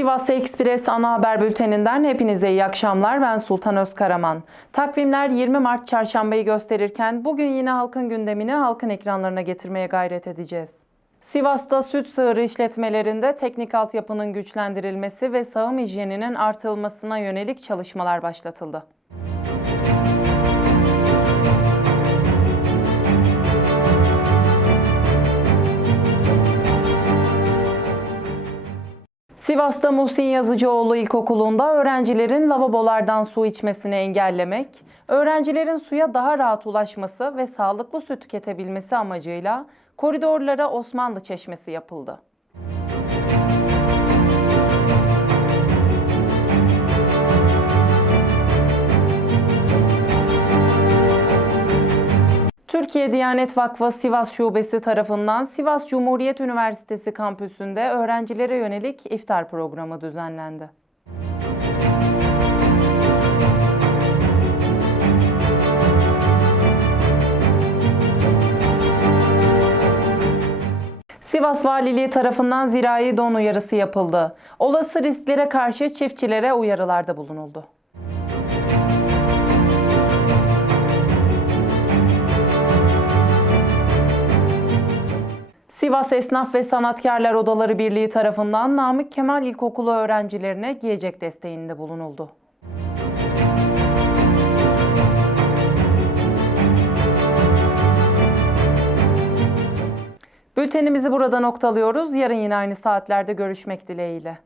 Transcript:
Sivas Ekspres ana haber bülteninden hepinize iyi akşamlar. Ben Sultan Özkaraman. Takvimler 20 Mart çarşambayı gösterirken bugün yine halkın gündemini halkın ekranlarına getirmeye gayret edeceğiz. Sivas'ta süt sığırı işletmelerinde teknik altyapının güçlendirilmesi ve sağım hijyeninin artırılmasına yönelik çalışmalar başlatıldı. Sivas'ta Muhsin Yazıcıoğlu İlkokulu'nda öğrencilerin lavabolardan su içmesini engellemek, öğrencilerin suya daha rahat ulaşması ve sağlıklı su tüketebilmesi amacıyla koridorlara Osmanlı Çeşmesi yapıldı. Türkiye Diyanet Vakfı Sivas Şubesi tarafından Sivas Cumhuriyet Üniversitesi kampüsünde öğrencilere yönelik iftar programı düzenlendi. Sivas Valiliği tarafından zirai don uyarısı yapıldı. Olası risklere karşı çiftçilere uyarılarda bulunuldu. Sivas Esnaf ve Sanatkarlar Odaları Birliği tarafından Namık Kemal İlkokulu öğrencilerine giyecek desteğinde bulunuldu. Bültenimizi burada noktalıyoruz. Yarın yine aynı saatlerde görüşmek dileğiyle.